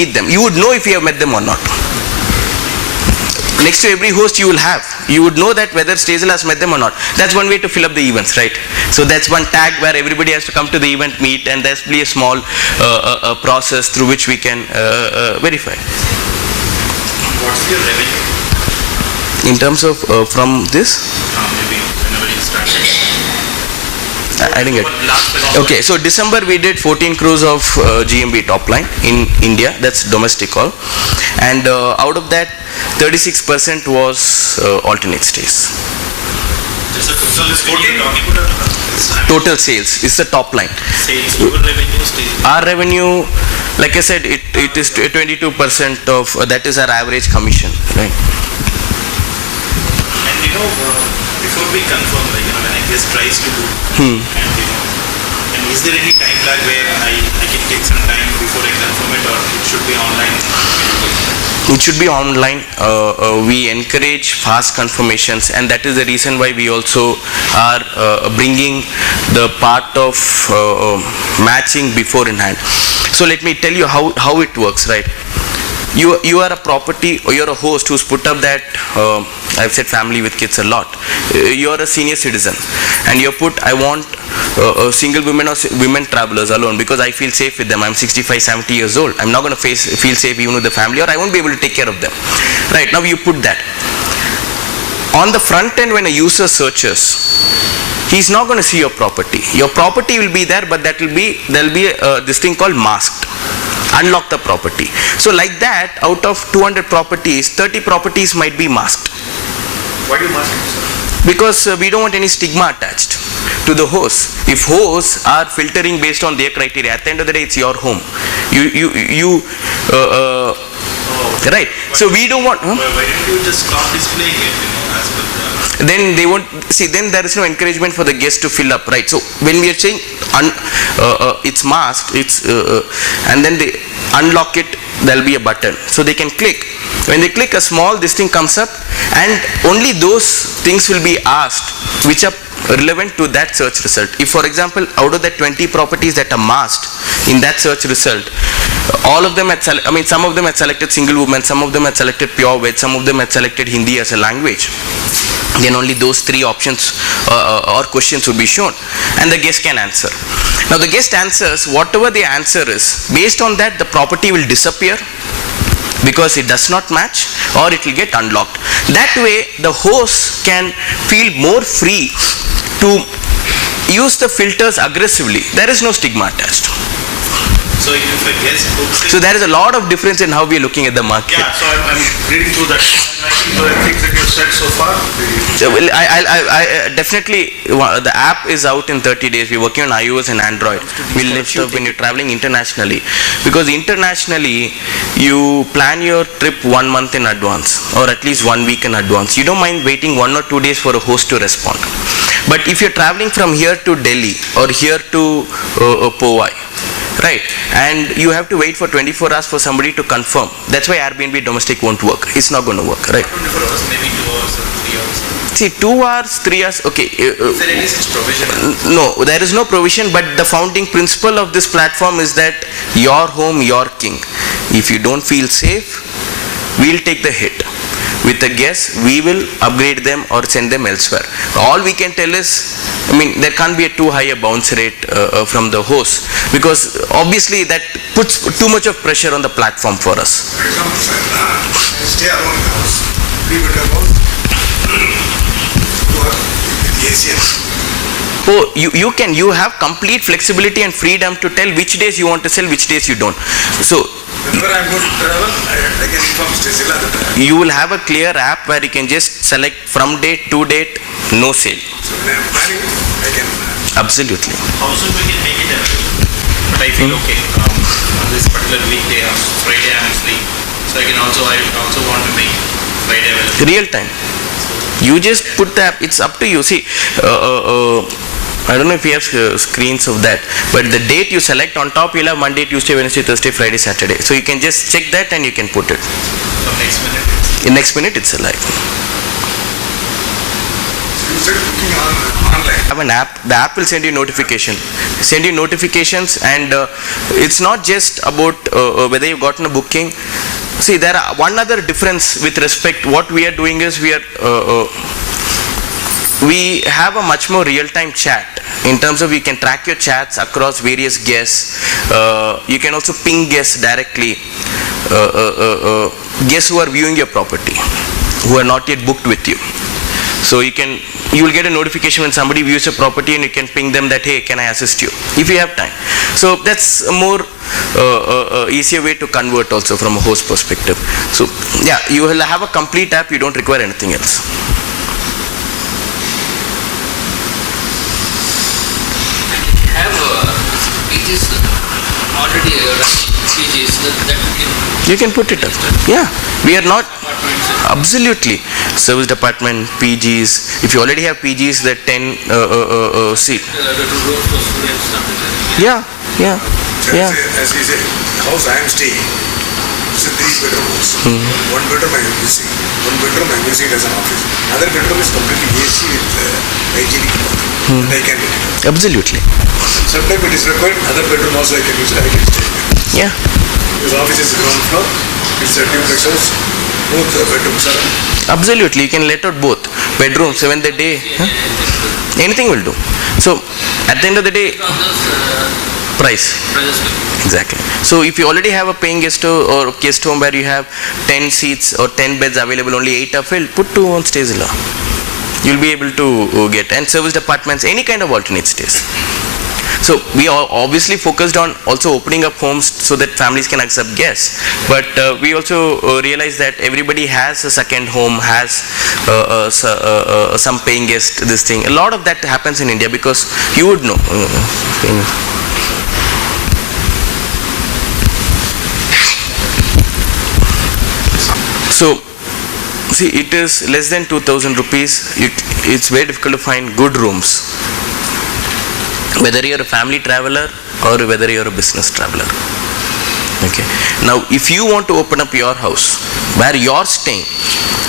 meet them. You would know if you have met them or not. Next to every host you will have, you would know that whether Stagel has met them or not. That's one way to fill up the events, right? So that's one tag where everybody has to come to the event, meet, and there's be a small process through which we can verify. What's your revenue? In terms of from this? Maybe whenever you start. I didn't get. Okay, so December we did 14 crores of GMB top line in India. That's domestic call, and out of that, 36% was alternate stays. So this 14 Total sales is the top line. sales, your revenue stays. Our revenue, like I said, it is 22% of that is our average commission, right? And before we confirm, like, when I guess tries to do, and and is there any time lag where I can take some time before I confirm it, or it should be online? It should be online. We encourage fast confirmations, and that is the reason why we also are bringing the part of matching before in hand. So let me tell you how it works, right? You are a property, or you're a host who's put up that, I've said family with kids a lot. You're a senior citizen, and you put, I want single women or women travelers alone because I feel safe with them. I'm 65, 70 years old. I'm not going to feel safe even with the family, or I won't be able to take care of them. Right, now you put that. On the front end, when a user searches, he's not going to see your property. Your property will be there, but there'll be this thing called masked. Unlock the property. So like that, out of 200 properties, 30 properties might be masked. Why do you mask it, sir? Because we don't want any stigma attached to the hosts. If hosts are filtering based on their criteria, at the end of the day, it's your home. Right. So we don't want. Why didn't you just stop displaying it? As per the. Then they won't see. Then there is no encouragement for the guests to fill up, right? So when we are saying it's masked, and then they unlock it, there'll be a button, so they can click. When they click, a small this thing comes up, and only those things will be asked which are relevant to that search result. If, for example, out of the 20 properties that are masked in that search result, all of them some of them had selected single woman, some of them had selected pure veg, some of them had selected Hindi as a language, then only those three options or questions would be shown, and the guest can answer. Now the guest answers, whatever the answer is, based on that the property will disappear because it does not match, or it will get unlocked. That way the host can feel more free to use the filters aggressively. There is no stigma attached. So if a guest books it, So there is a lot of difference in how we are looking at the market. yeah, so I'm reading through that. And I think the things that you said so far. So I definitely, the app is out in 30 days. We're working on iOS and Android. We'll lift up when you're traveling internationally, because internationally you plan your trip 1 month in advance, or at least 1 week in advance. You don't mind waiting 1 or 2 days for a host to respond. But if you're traveling from here to Delhi or here to Powai, right, and you have to wait for 24 hours for somebody to confirm, that's why Airbnb domestic won't work. It's not going to work, right? 24 hours, maybe 2 hours or 3 hours. See, 2 hours, 3 hours, okay. Is there any such provision? No, there is no provision, but the founding principle of this platform is that your home, your king. If you don't feel safe, we'll take the hit. With the guests, we will upgrade them or send them elsewhere. All we can tell is, there can't be a too high a bounce rate from the host, because obviously that puts too much of pressure on the platform for us. For example, stay alone in the house, 3-bedroom house, with ACS. Oh, you have complete flexibility and freedom to tell which days you want to sell, which days you don't. So whenever I'm going to travel, I can inform Stagel at the time. you will have a clear app where you can just select from date to date, no sale. So when I'm planning, I can. Absolutely. How soon we can make it available? But I feel okay, on this particular weekday, on Friday I'm free. So I also want to make Friday available. Real time. You just put the app, it's up to you. See, I don't know if you have screens of that, but the date you select, on top you'll have Monday, Tuesday, Wednesday, Thursday, Friday, Saturday. So you can just check that and you can put it. So next minute. In next minute it's alive. So you said booking online. Have an app. The app will send you notifications, and it's not just about whether you've gotten a booking. See, there are one other difference with respect. What we are doing is we have a much more real-time chat in terms of you can track your chats across various guests. You can also ping guests directly, guests who are viewing your property, who are not yet booked with you. So you will get a notification when somebody views your property, and you can ping them that, hey, can I assist you, if you have time. So that's a more easier way to convert also from a host perspective. So yeah, you will have a complete app, you don't require anything else. Have pages already pages that You can put it up. Yeah, we are not. Absolutely. Service department, PGs. If you already have PGs, that 10 seat. Yeah. As he said, the house I am staying, it's a 3-bedroom house. 1 bedroom I am using. 1 bedroom I am using it as an office. Another bedroom is completely AC with hygienic bathroom. And I can get it. Absolutely. Sometimes it is required, other bedroom also I can use it, I can stay there. Yeah. Because office is ground floor, it's a duplex house, both bedrooms are. Absolutely, you can let out both bedrooms, 7 the day. Anything will do. So at the end of the day, price. Exactly. So if you already have a paying guest or guest home where you have 10 seats or 10 beds available, only 8 are filled, put 2 on Stayzilla. You'll be able to get, and service departments, any kind of alternate stays. So we are obviously focused on also opening up homes so that families can accept guests. But we also realize that everybody has a second home, has some paying guest, this thing. A lot of that happens in India because you would know. So, see, it is less than 2,000 rupees. It's very difficult to find good rooms, whether you're a family traveler or whether you're a business traveler. Okay. Now, if you want to open up your house where you're staying,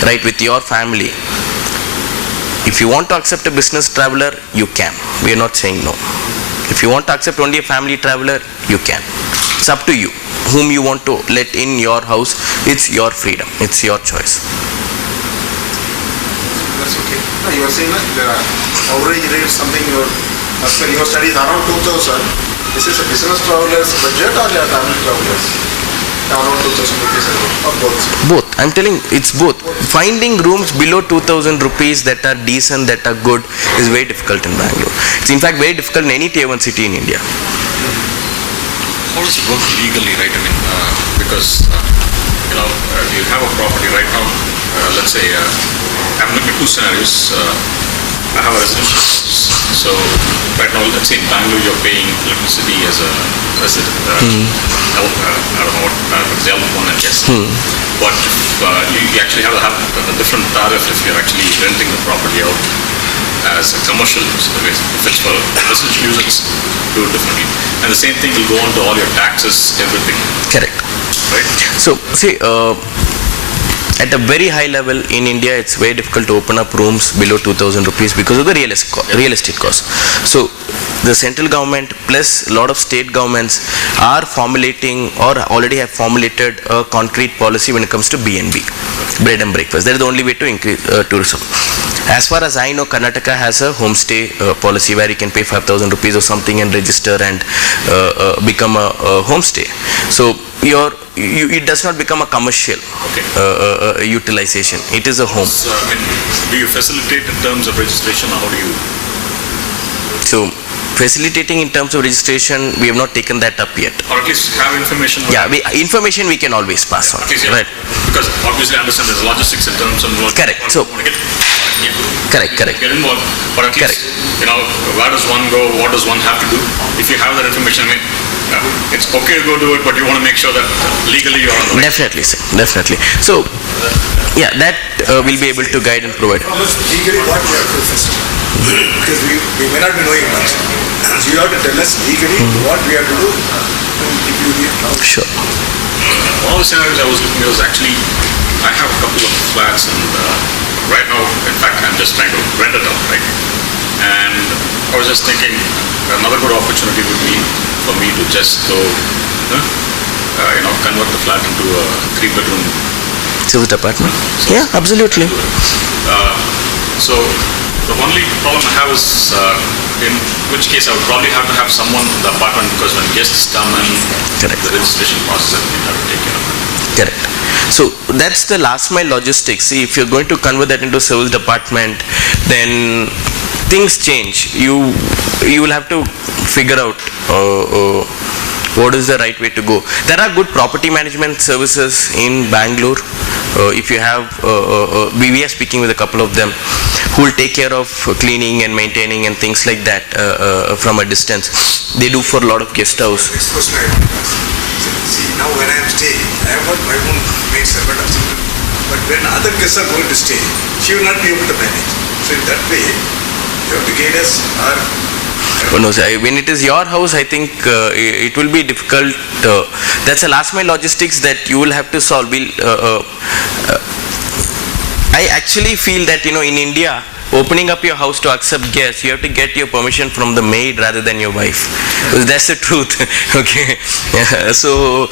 right, with your family, if you want to accept a business traveler, you can. We are not saying no. If you want to accept only a family traveler, you can. It's up to you. Whom you want to let in your house, it's your freedom. It's your choice. That's okay. No, you are saying that the average rate is something as per your study is around 2,000. This is a business traveler's budget or a family traveler's? Around 2,000 rupees or both? Both. I'm telling it's both. Finding rooms below 2,000 rupees that are decent, that are good, is very difficult in Bangalore. It's in fact very difficult in any tier 1 city in India. How does it work legally, right? I mean, because you have a property right now. Let's say I'm looking at 2 scenarios. I have a residential house. So right now, let's say in Bangalore, you're paying electricity as a resident. I don't know what it's L1, I guess. But you actually have to have a different tariff if you're actually renting the property out as a commercial use. If it's for residential use, it's do it differently. And the same thing will go on to all your taxes, everything. Correct. Right? So, see, at a very high level in India, it's very difficult to open up rooms below 2,000 rupees because of the real estate cost. So, the central government plus a lot of state governments are formulating or already have formulated a concrete policy when it comes to B&B, bread and breakfast. That is the only way to increase tourism. As far as I know, Karnataka has a homestay policy where you can pay 5,000 rupees or something and register and become a homestay. So it does not become a commercial utilization. It is a home. So, do you facilitate in terms of registration, or how do you? So facilitating in terms of registration, we have not taken that up yet. Or at least have information. Yeah, information we can always pass on. Least, yeah. Right. Because obviously I understand there's logistics in terms of Correct. So correct. Get involved, but at least where does one go? What does one have to do? If you have that information, I mean, it's okay to go do it, but you want to make sure that legally you're on the right. Definitely, sir. Definitely. So yeah, that we'll be able to guide and provide. Legally, what we have to first, because we may not be knowing much. So you have to tell us legally what we have to do. Sure. One of the scenarios I was looking at was actually, I have a couple of flats and right now, in fact, I'm just trying to rent it out, right? And I was just thinking another good opportunity would be for me to just go, convert the flat into a 3-bedroom. Service apartment. Yeah, absolutely. So the only problem I have is, in which case I would probably have to have someone in the apartment, because when guests come and Correct. the registration process, I have to take care of it. Correct. So that's the last mile logistics. See, if you're going to convert that into service department, then things change. You will have to figure out what is the right way to go. There are good property management services in Bangalore. If you have, we are speaking with a couple of them who will take care of cleaning and maintaining and things like that from a distance. They do for a lot of guest house. Next question I want to ask. See, now when I am staying, I have got my own maid servant or something. But when other guests are going to stay, she will not be able to manage. So in that way, you have to guide us or Oh, no, sir. When it is your house, I think it will be difficult. That's a last mile logistics that you will have to solve. I actually feel that, in India, opening up your house to accept guests, you have to get your permission from the maid rather than your wife. Because that's the truth. Okay. So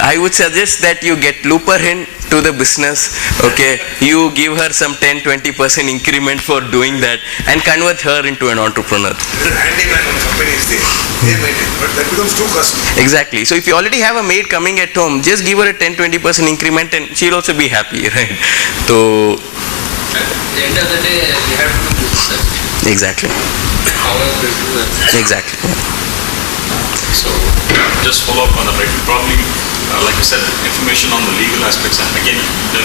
I would suggest that you loop her in to the business. Okay. You give her some 10-20% increment for doing that and convert her into an entrepreneur. the handyman company is there. They maintain, but that becomes too costly. Exactly. So if you already have a maid coming at home, just give her a 10-20% increment and she'll also be happy, right? So At the end of the day, we have to do business. exactly. However, we do that. Exactly. So just follow up on that, right? Probably, like I said, information on the legal aspects. And again,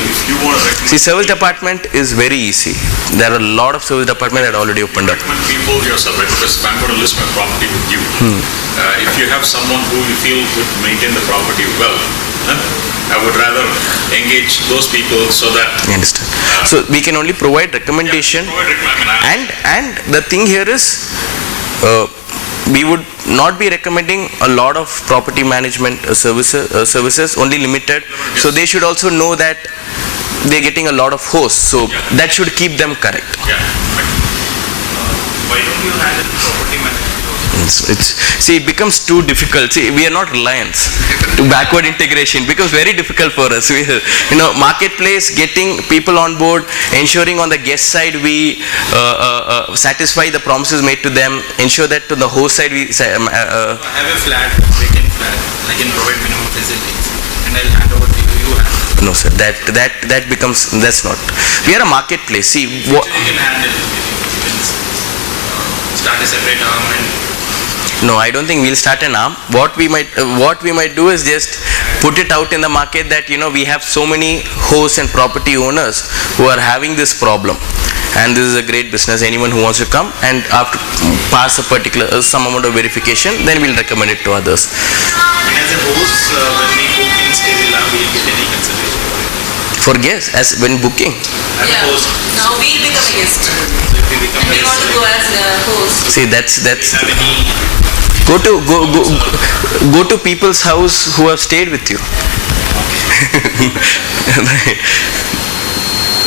if you want to recommend, See, service department is very easy. There are a lot of service department that already opened up. recommend people yourself, right? Because if I'm going to list my property with you, if you have someone who you feel would maintain the property well, I would rather engage those people so that. You understand? So we can only provide recommendation. And the thing here is, we would not be recommending a lot of property management services, only limited. So they should also know that they're getting a lot of hosts. So that should keep them correct. Yeah. Why don't you handle property management also? See, it becomes too difficult. See, we are not Reliance to backward integration. It becomes very difficult for us. Marketplace, getting people on board, ensuring on the guest side we satisfy the promises made to them, ensure that to the host side we I have a flat, vacant flat. I can provide minimum facilities, and I'll hand over to you. You handle. no, sir. That becomes, that's not. We are a marketplace. See, You can handle. You can start a separate arm and. no, I don't think we'll start an arm. What we might do is just put it out in the market that we have so many hosts and property owners who are having this problem, and this is a great business. Anyone who wants to come and after pass a particular some amount of verification, then we'll recommend it to others. And as a host, when we book in stay, we'll get any consideration For guests, as when booking. as a host. Now we'll become a guest. So if we become We want to guests, go as a host. See, that's have any go to people's house who have stayed with you.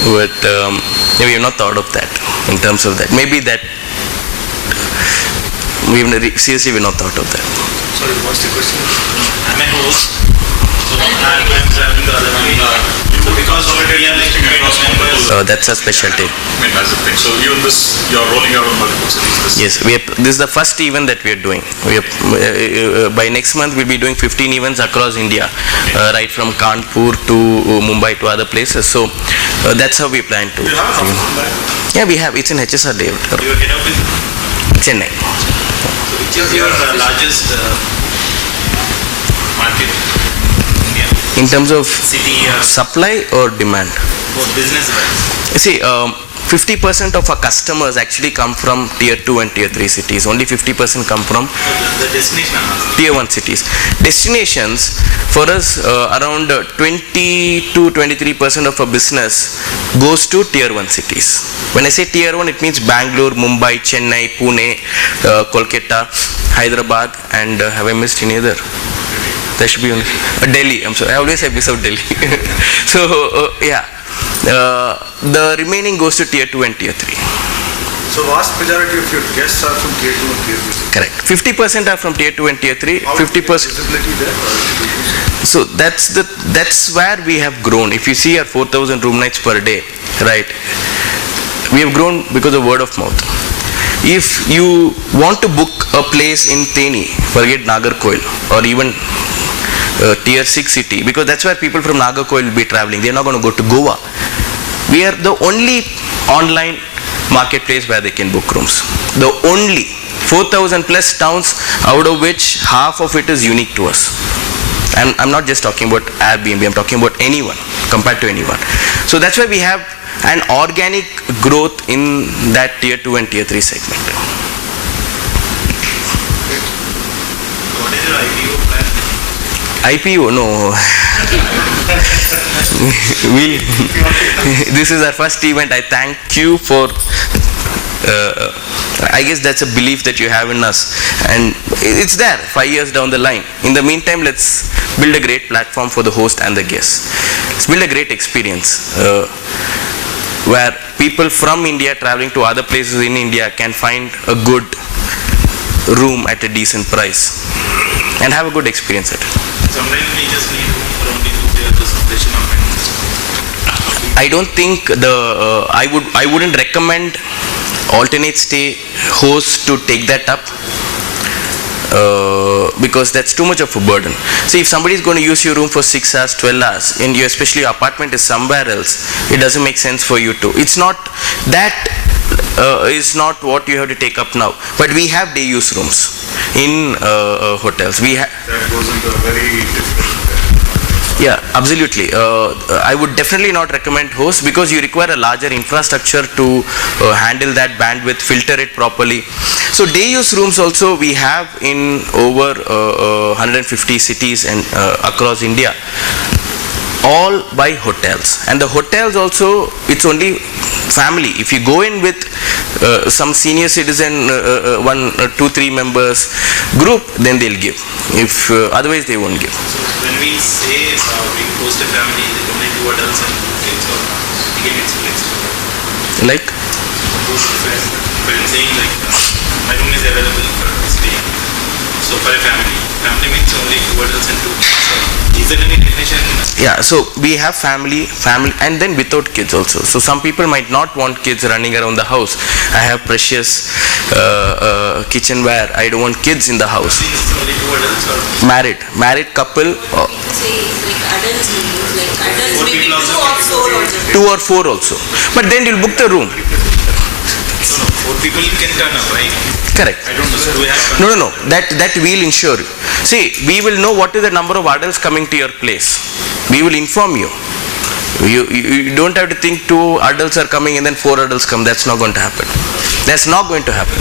But we have not thought of that in terms of that. Maybe that seriously we've not thought of that. Sorry, what's the question? I'm a host, so I'm traveling to other people. So because already I'm like members. That's a specialty. I mean, that's the thing. So even this, you're rolling out on multiple cities. Yes, this is the first event that we are doing. We are, by next month we'll be doing 15 events across India, right from Kanpur to Mumbai to other places. So that's how we plan to. Do you have an office in that? Yeah, we have. It's in HSR layout, Your head office? Chennai. So which is your largest market in India? In terms of City or supply or demand? business wise? You see, 50% of our customers actually come from tier 2 and tier 3 cities. Only 50% come from The destination I'm asking. tier 1 cities. Destinations, for us, around 20 to 23% of our business goes to tier 1 cities. When I say tier 1, it means Bangalore, Mumbai, Chennai, Pune, Kolkata, Hyderabad, and have I missed any other? There should be only Delhi. I'm sorry, I always have miss out Delhi. So yeah, The remaining goes to tier 2 and tier 3. So vast majority of your guests are from tier 2 and tier 3. Correct. 50% are from tier 2 and tier 3. How 50%. visibility there? So that's where we have grown. If you see our 4,000 room nights per day, right? We have grown because of word of mouth. If you want to book a place in Theni, forget Nagarkoil or even tier 6 city, because that's where people from Nagarkoil will be traveling. They're not going to go to Goa. We are the only online marketplace where they can book rooms. The only 4,000 plus towns, out of which half of it is unique to us. And I'm not just talking about Airbnb, I'm talking about anyone, compared to anyone. So that's why we have an organic growth in that tier 2 and tier 3 segment. What is your IPO plan? IPO, no. This is our first event. I thank you for, I guess that's a belief that you have in us. And it's there 5 years down the line. In the meantime, let's build a great platform for the host and the guests. Let's build a great experience where people from India traveling to other places in India can find a good room at a decent price and have a good experience at it. Sometimes we just need room for only 2 years, just station of I don't think I wouldn't recommend alternate stay hosts to take that up because that's too much of a burden. See, if somebody is going to use your room for 6 hours, 12 hours, and you, especially your apartment is somewhere else, it doesn't make sense for you to. It's not that is not what you have to take up now. But we have day use rooms in hotels. That goes into a very different... Yeah, absolutely. I would definitely not recommend hosts because you require a larger infrastructure to handle that bandwidth, filter it properly. So day use rooms also we have in over 150 cities and across India, all by hotels. And the hotels also, it's only family. If you go in with some senior citizen, 1, 2, 3 members group, then they'll give. If otherwise they won't give. When we say we host a family, is it only 2 adults and 2 kids, or again it's flexible? Like? But I'm saying like my room is available for staying. So for a family means only 2 adults and 2 kids. So is there any definition? Yeah, so we have family, and then without kids also. So some people might not want kids running around the house. I have precious kitchenware. I don't want kids in the house. It's only 2 adults or Married couple. Say like adults, like adults Four maybe people 2 also or can 4 or 2 or 4 also. But then you'll book the room. So 4 people can turn up, right? Correct. I don't know. So do we have No. That we'll ensure you. See, we will know what is the number of adults coming to your place. We will inform you. You don't have to think 2 adults are coming and then 4 adults come. That's not going to happen. That's not going to happen.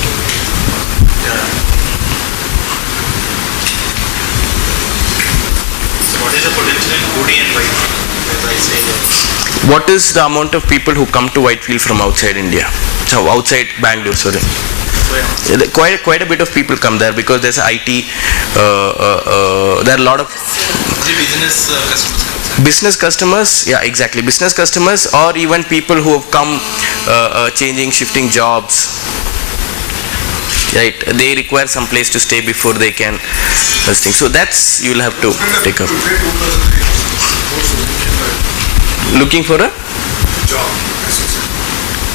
So what is the potential in Goody and Whitefield? As I say that. What is the amount of people who come to Whitefield from outside India? So outside Bangalore, sorry. So yeah. Quite a bit of people come there because there's IT. There are a lot of The business customers. business customers. Yeah, exactly. Business customers or even people who have come shifting jobs. Right, they require some place to stay before they can this thing. So that's you'll have to take up. Looking for a job.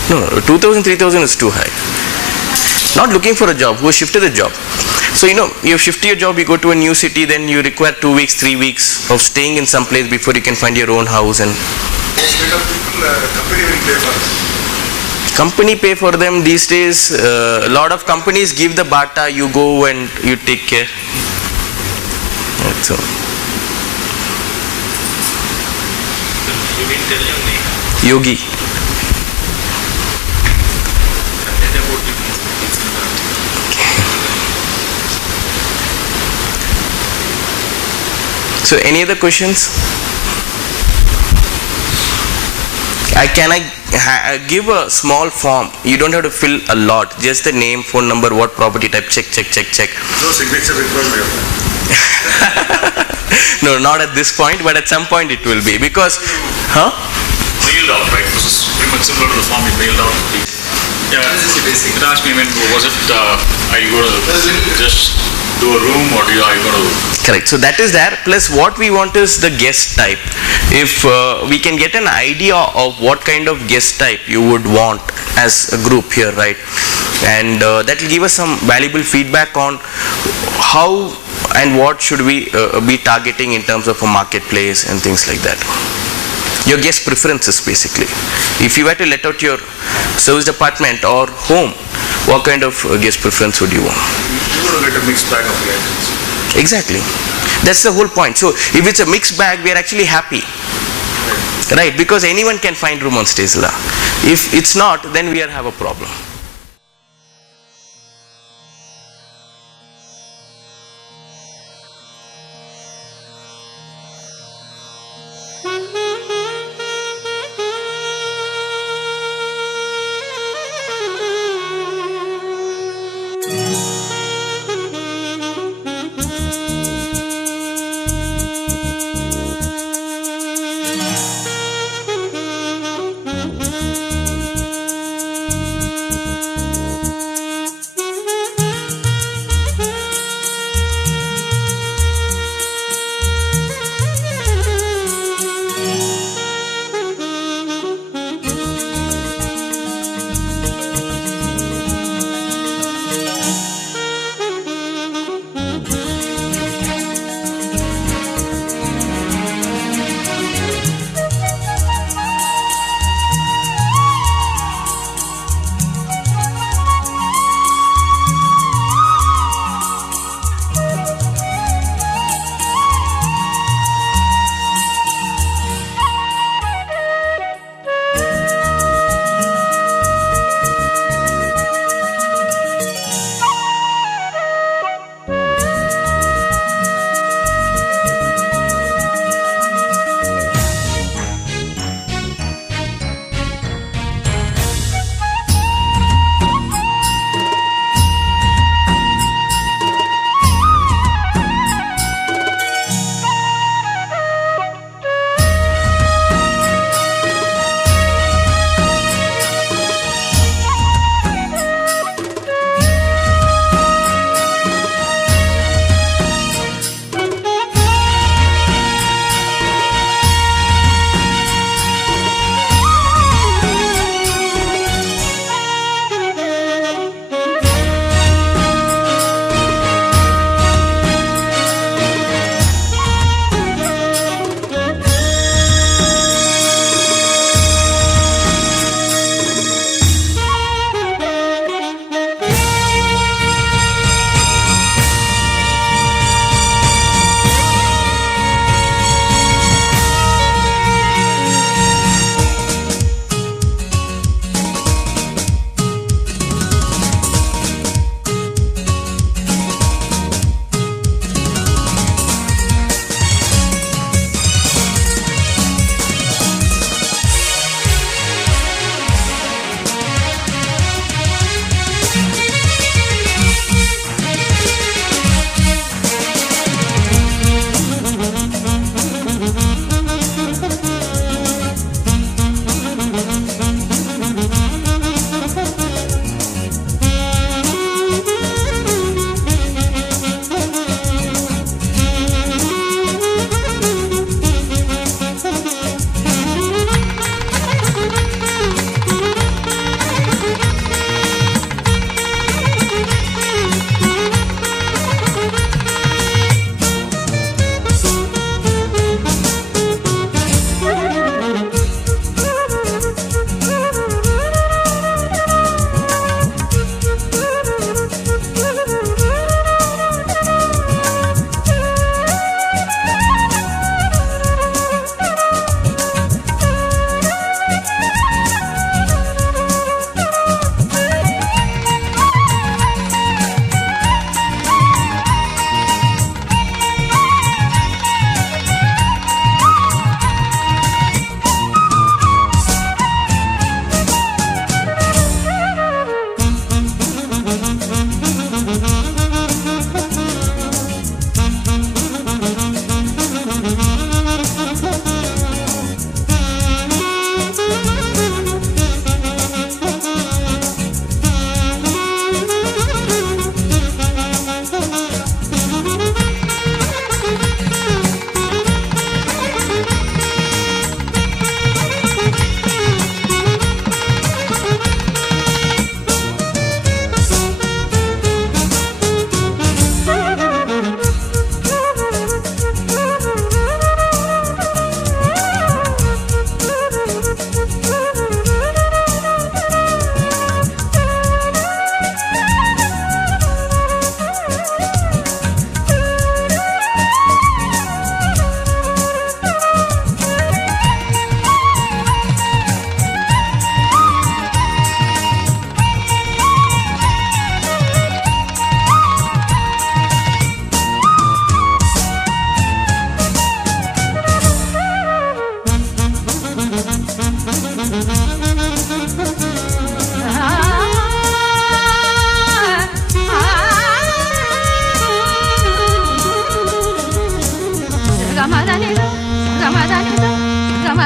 no 2,000 3,000 is too high. Not looking for a job, who has shifted the job. So you shift your job, you go to a new city, then you require 2 weeks, 3 weeks of staying in some place before you can find your own house. And Most kind of people, company will pay for it. company pay for them these days. A lot of companies give the bata, you go and you take care. That's all. You didn't tell your name. Yogi. Tell about it. So any other questions? Can I give a small form? You don't have to fill a lot. Just the name, phone number, what property type, check. No signature requirement. No, not at this point, but at some point it will be because, huh? So you filled out, right? This is pretty much similar to the form you mailed out. Yeah, it asked me, I mean, was it, are you going to just do a room or are you going to... Correct. So that is there. Plus what we want is the guest type. If we can get an idea of what kind of guest type you would want as a group here, right? And that will give us some valuable feedback on how and what should we be targeting in terms of a marketplace and things like that. Your guest preferences basically. If you were to let out your service department or home, what kind of guest preference would you want? You want to get a mixed bag of items. Exactly. That's the whole point. So if it's a mixed bag, we are actually happy. Right? Because anyone can find room on Stazilla. If it's not, then we have a problem.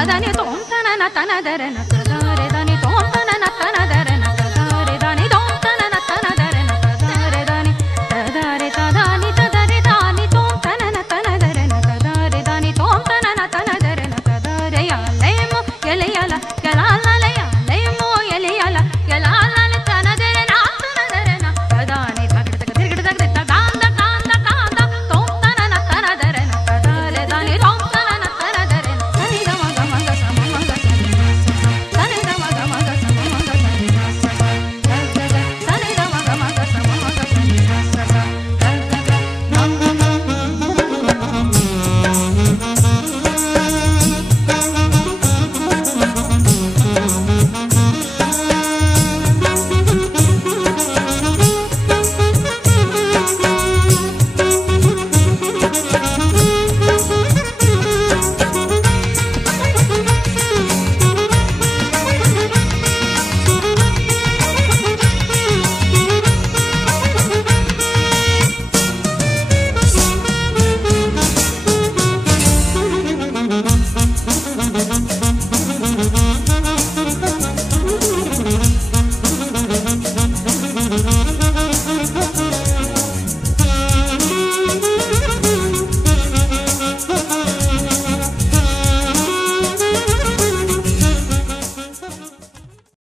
దని తోంతన నతన దర నతన దని తోంతన నతన దర